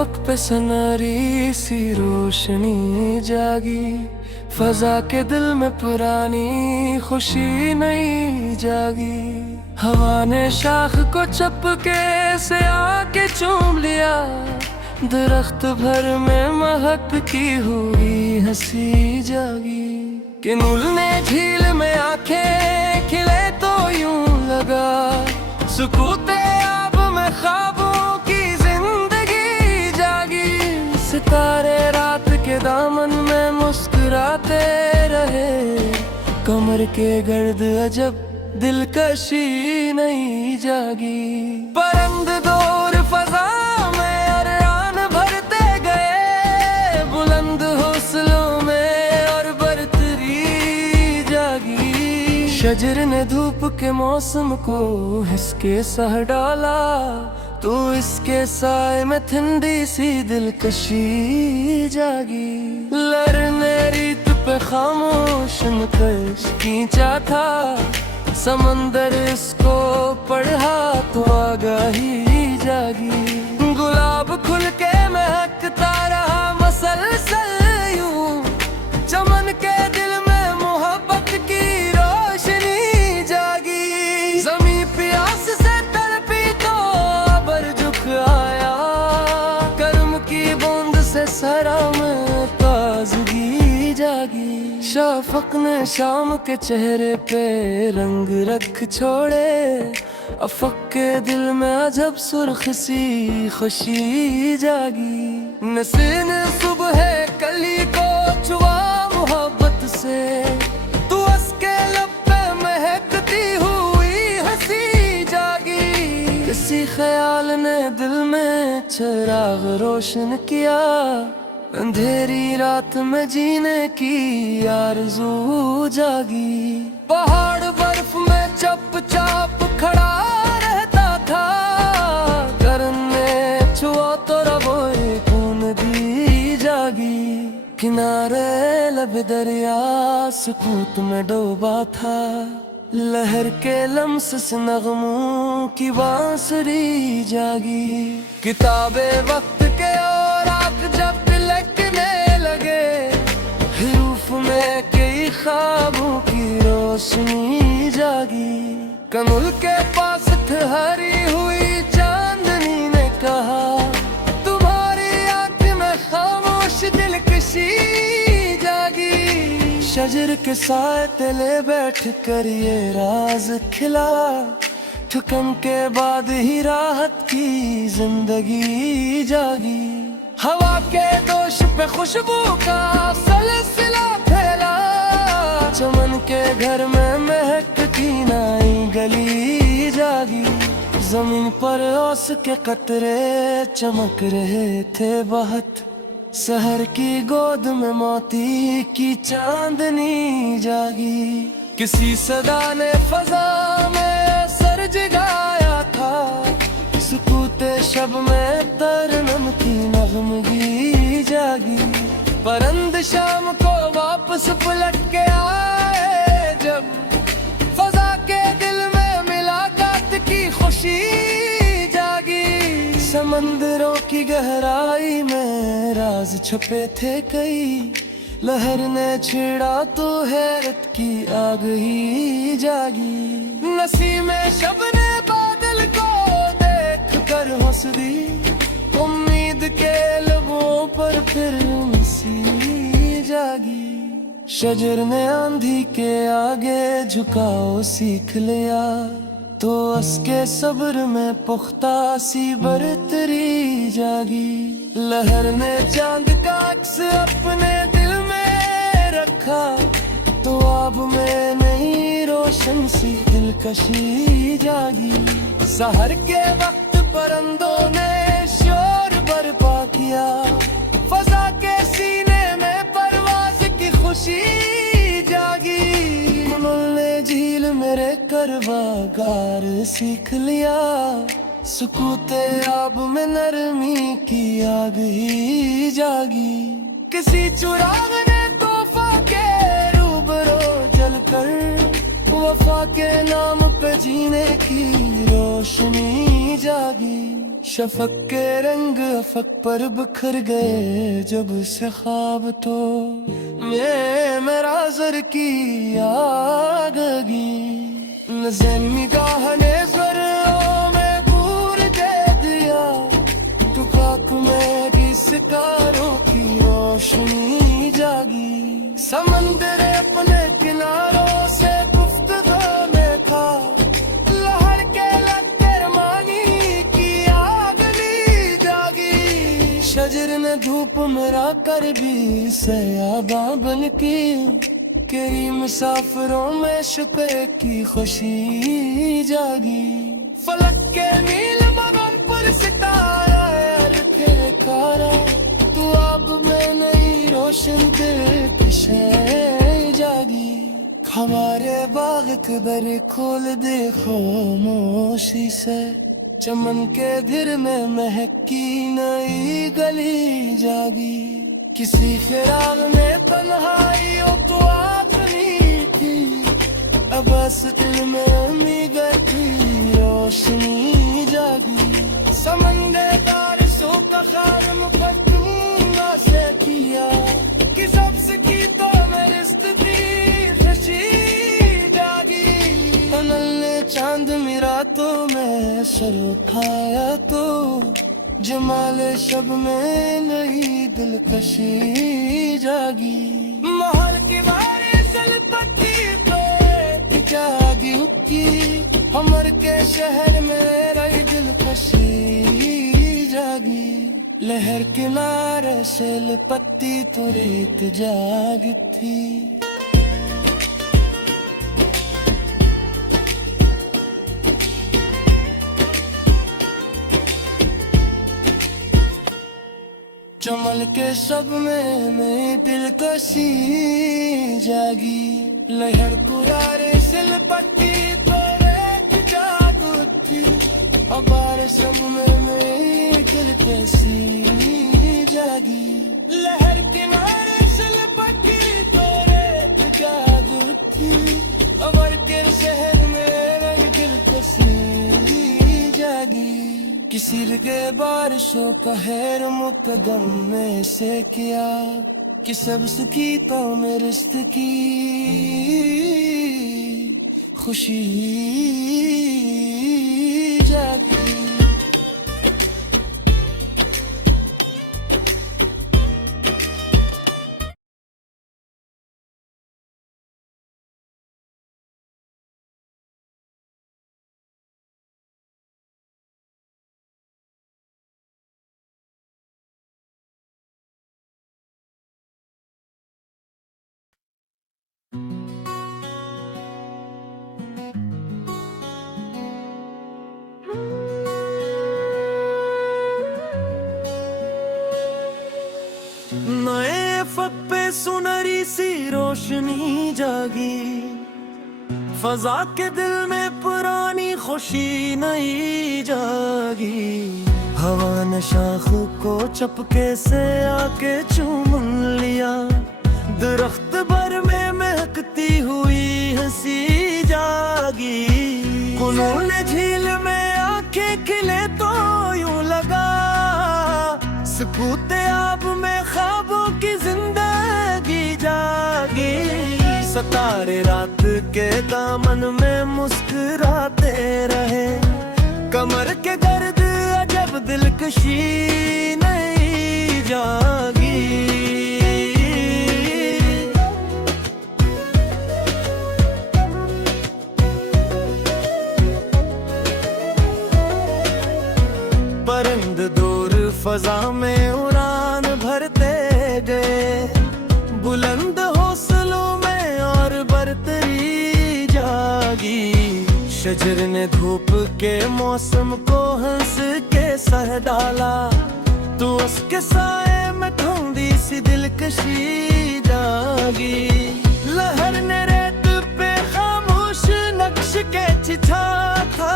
Afak पे सनरी सी रोशनी जागी, फजा के दिल में पुरानी खुशी नहीं जागी। हवा ने शाख को चपके से आके चूम लिया, दरख्त भर में महक की हुई हंसी जागी। कि नूल ने झील में आंखें खिले तो यूं लगा, सुकूते आब में ख्वाबों की जिंदगी जागी। सितारे रात के दामन में मुस्कुराते रहे, कमर के गर्द अजब दिलकशी नहीं जागी। परंद दूर फजा में अरयान भरते गए, बुलंद हौसलों में और बरतरी जागी। शजर ने धूप के मौसम को हिसके सह डाला, तो इसके साए में ठंडी सी दिलकशी जागी। लरने रीत पे खामोश नक्श खींचा था, समंदर इसको पढ़ा तो आगाही जागी। गुलाब खुल के महकता रहा मसलसल यूं, चमन के दिल में मोहब्बत की रोशनी जागी। ज़मीं प्यास से तड़पी तो अबर झुक आया, कर्म की बूंद से सरा में ताजगी जागी। शफ़क़ ने शाम के चेहरे पे रंग रख छोड़े, अफ़क़ के दिल में अजब सुर्ख सी खुशी जागी। नसीन सुबह कली को छुआ मोहब्बत से, तू हंस के लब पे महकती हुई हंसी जागी। किसी ख्याल ने दिल में चिराग रोशन किया, अंधेरी रात में जीने की आरज़ू जागी। पहाड़ बर्फ में चुपचाप खड़ा रहता था, करने छुआ तो रवोए खून दी जागी। किनारे लब दरिया सुकूत में डूबा था, लहर के लम्स से नगमों की बांसुरी जागी। किताबे वक्त के और आग जब लगने लगे, हरूफ में कई ख्वाबों की रोशनी जागी। कमल के पास ठहरी हुई चांदनी ने कहा, तुम्हारी आंख में खामोश दिलकशी जागी। शजर के साए तले बैठ कर ये राज खिला, ठुकन के बाद ही राहत की जिंदगी जागी। हवा के दोष पे खुशबू का सिलसिला फैला, चमन के घर में महकती नई गली जागी। जमीन पर ओस के कतरे चमक रहे थे बहुत, शहर की गोद में मोती की चांदनी जागी। किसी सदा ने फजा में सर जगाया था, सुकूते शब में तरनम की नगमगी जागी। परंद शाम को वापस पलट के आए जब, फजा के दिल में मुलाकात की खुशी जागी। समंदरों की गहराई में राज छुपे थे कई, लहर ने छेड़ा तो हैरत की आग ही जागी। नसीमे शब ने बादल को देख कर हंस दी, उम्मीद के लबों पर फिर हंसी जागी। शजर ने आंधी के आगे झुकाओ सीख लिया, तो असके सब्र में पुख्ता सी बरतरी जागी। लहर ने चांद का अक्स अपने दिल में रखा, तो आब में नई रोशन सी दिलकशी जागी। सहर के वक्त परंदों ने शोर बर्पा किया, फजा के सीने में परवाज की खुशी जागी। ने झील मेरे करवा गार सीख लिया, सुकूते आब में नरमी की आग ही जागी। किसी चुराग ने तोहफा के रूबरो जलकर, वफा के नाम पे जीने की रोशनी जागी। शफक के रंग अफक पर बिखर गए जब से ख्वाब, तो मेरा जर की आगगी नज़र निगाह ने ज़रों में दूर दे दिया। तू खाक में किस कारों की रोशनी जागी, समंदर अपने किनारों से गुफ्तगू में खा, लहर के लश्कर मानी की आगनी जागी। शजर ने धूप मेरा कर भी सयाबा बन की, केरी मुसाफिरों में शुक्र की खुशी जागी। फलक के नील मगन पर सितारा के कारा, तू अब में नई रोशन दिल की शे जागी। हमारे बाग कबर खोल दे खामोशी से, चमन के दिल में महकी नई गली जागी। किसी फिराग में तन्हाइयों तो आगनी थी, अब बस दिल में उम्मीद की रोशनी जागी। समंदर बारिशों का खार मुकद्दमा से किया, कि सबसे की तो मेरी स्थिति खुशी जागी। तनल ने चांद मेरा तो मैं सर उठाया, तो जमाल शब में नई दिलकशी जागी। महल की बारिश पत्ती पे जागी की, हमर के शहर में रही दिलकशी जागी। लहर किनारे से लिपटी तो रेत जागी थी। चमल के सब में नई दिलकशी जागी। लहर कुरारे सिलपट्टी तो रेत जागू थी, अब बारिश सब में नई दिलकशी जागी। लहर किनारे सिलपट्टी तो रेत जागू थी, अब के शहर में नई दिलकशी जागी। किसी के बारिशों का हैर मुकदम में से किया, कि सबसे की तो मेरे रिश्ते की खुशी जागी। नए फक पे सुनहरी सी रोशनी जागी, फजा के दिल में पुरानी खुशी नई जागी। हवा ने शाख को चपके से आके चूम लिया, दरख्त भर में महकती हुई हंसी जागी। उन्होंने झील में आंखें खिले तो यूं लगा, सकूते आब में ख्वाबों की जिंदगी जागी। सितारे रात के दामन में मुस्कुराते रहे, कमर के दर्द अजब दिलकशी नहीं जागी। परिंद दूर फजा में उड़ान भरते गए, बुलंद हौसलों में और बरतरी जागी। शजर ने धूप के मौसम को हंस के सह डाला, तो उसके साए में ठंडी सी दिलकशी जागी। लहर ने रेत पे खामोश नक्श के छिछा था,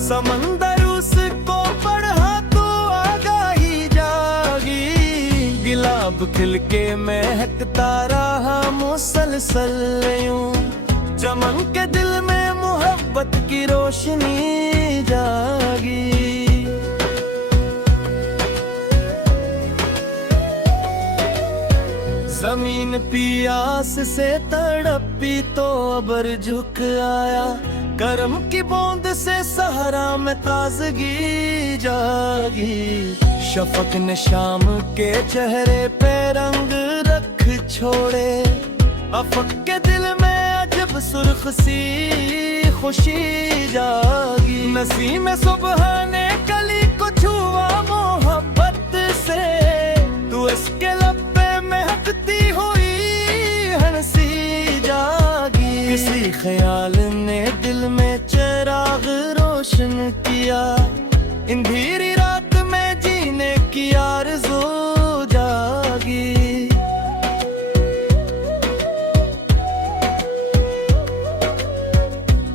समंदर उसको पढ़ा तो आगाही जागी। गुलाब खिल के महकता रहा मुसलसल यूं, चमन के दिल में मोहब्बत की रोशनी जागी। जमीन पियास से तड़पी तो अबर झुक आया, करम की बूंद से सहारा में ताजगी जागी। शफक ने शाम के चेहरे पे रंग रख छोड़े, अफक के दिल में अजब सुर्ख सी खुशी जागी। नसीम सुबह ने कली को छुआ मोहब्बत से, तू इसके लब पे महकती हुई हंसी जागी। किसी ख्याल ने दिल में चिराग रोशन किया, अंधेरी रात में जीने की आरज़ू जागी।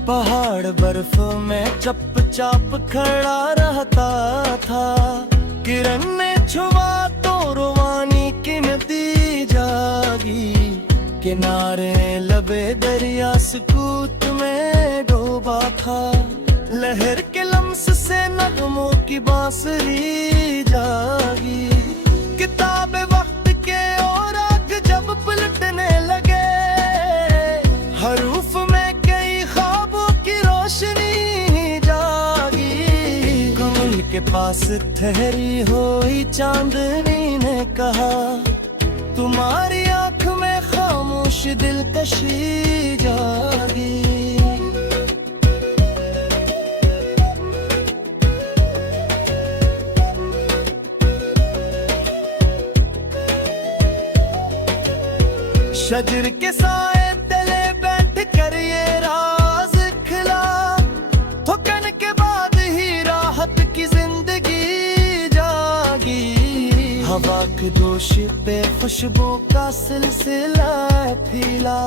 पहाड़ बर्फ में चुपचाप खड़ा रहता था, किरण ने छुआ तो रुवानी की नदी जागी। किनारे लबे दरिया सुकूत में डूबा था, लहर के लम्स से नगमों की बांसुरी जागी। किताब वक्त के और आग जब पलटने लगे, हरूफ में कई ख्वाबों की रोशनी जागी। कमल के पास ठहरी हुई चांदनी ने कहा, तुम्हारी आंख में खामोश दिलकशी जागी। शजर के साए तले बैठ कर ये राज खिला, थकन के बाद ही राहत की जिंदगी जागी। हवा के दोष पे खुशबू का सिलसिला फैला,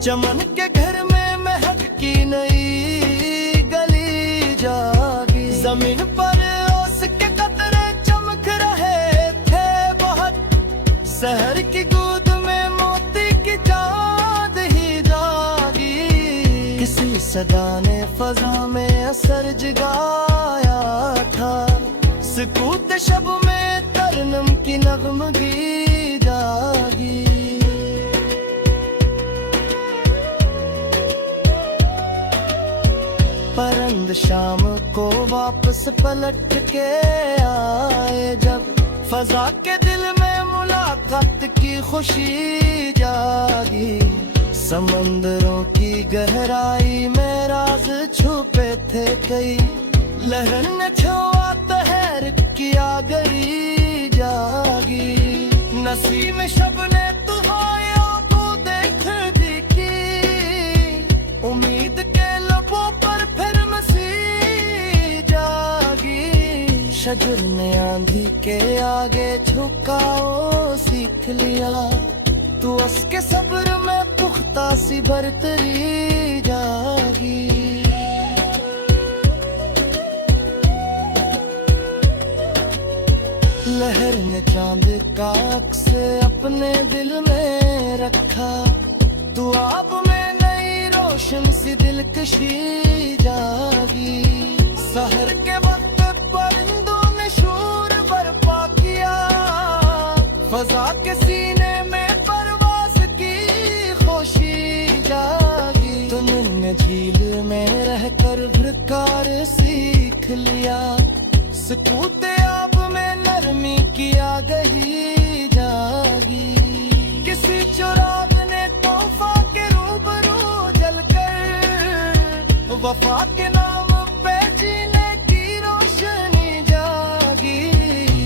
चमन के घर में महक की नई गली जागी। जमीन पर ओस के कतरे चमक रहे थे बहुत, शहर की गोद में मोती की चांद ही जागी। किसी सदा ने फजा में असर जगाया था, सुकूत शब में तरनम की नगमगी जागी। परंद शाम को वापस पलट के आए जब, फजा के दिल में मुलाकात की खुशी जागी। समंदरों की गहराई में राज छुपे थे कई, लहर ने छुआ तहरीक किया गई जागी। नसीम शब ने तुम्हारे को देख दी की, उम्मीद के लबों पर फिर मसीह जागी। शजर ने आंधी के आगे झुकाओ सीख लिया, तू उसके सब्र में पुख्ता सी बरतरी जागी। लहर ने चांद का अक्स अपने दिल में रखा, तू आप में नई रोशन सी दिलकशी जागी। सहर के वक्त परिंदों ने शोर बर्पा किया, फजा के सीने में परवाज की खुशी जागी। तुमने झील में रहकर भ्रकार सीख लिया, सुकूत आब में नरमी किया गई जागी। किसी चुराग ने तोहफा के रूबरू जलकर, वफा के नाम पे जीने की रोशनी जागी।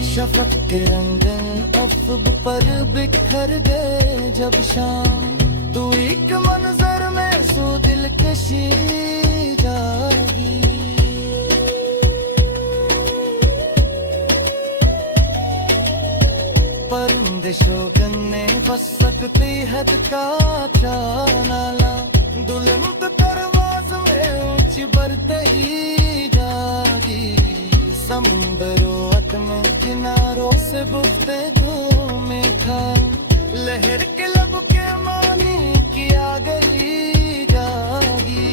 शफक के रंगन अफ़ब पर बिखर गए जब शाम, तू एक मंजर में सो दिलकशी जागी। परिंदे शोगन ने बस सकती हद का चाला, दुल्हन परवाज़ में ऊंची बरतई जागी। समुंदरों में किनारों से गुफ्तगू में था, लहर के लब के मानी किया गई जागी।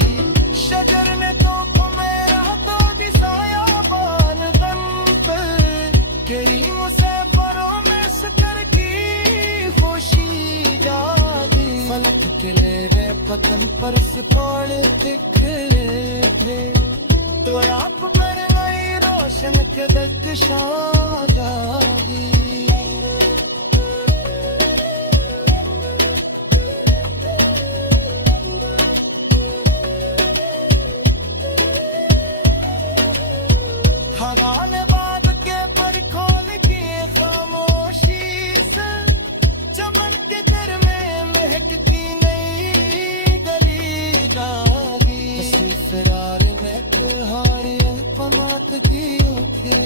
शजर ने तो मेरा तो दिसाया पान तन पर, करीम से परों में सकर की खुशी अटकले वे पतन पर सिपोड़ दिख रहे थे, तो आप पर गई रोशन के दक्षा जागी। हवाने बाद के पर खोल के खामोशी से, चमन के घर में महकती नई गली जागी। फरार में हारे पमात की उठे,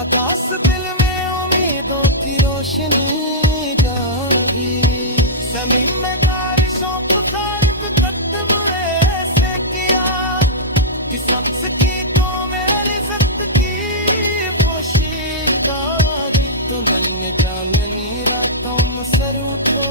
आकाश दिल में उम्मीदों की रोशनी जागी। जमीन में बारिशों पुकार कदम ऐसे किया कि शख्स की तो मेरी ज़िद की पोशीदारी। तो नन्हे चांदनी रातों में सर उठो।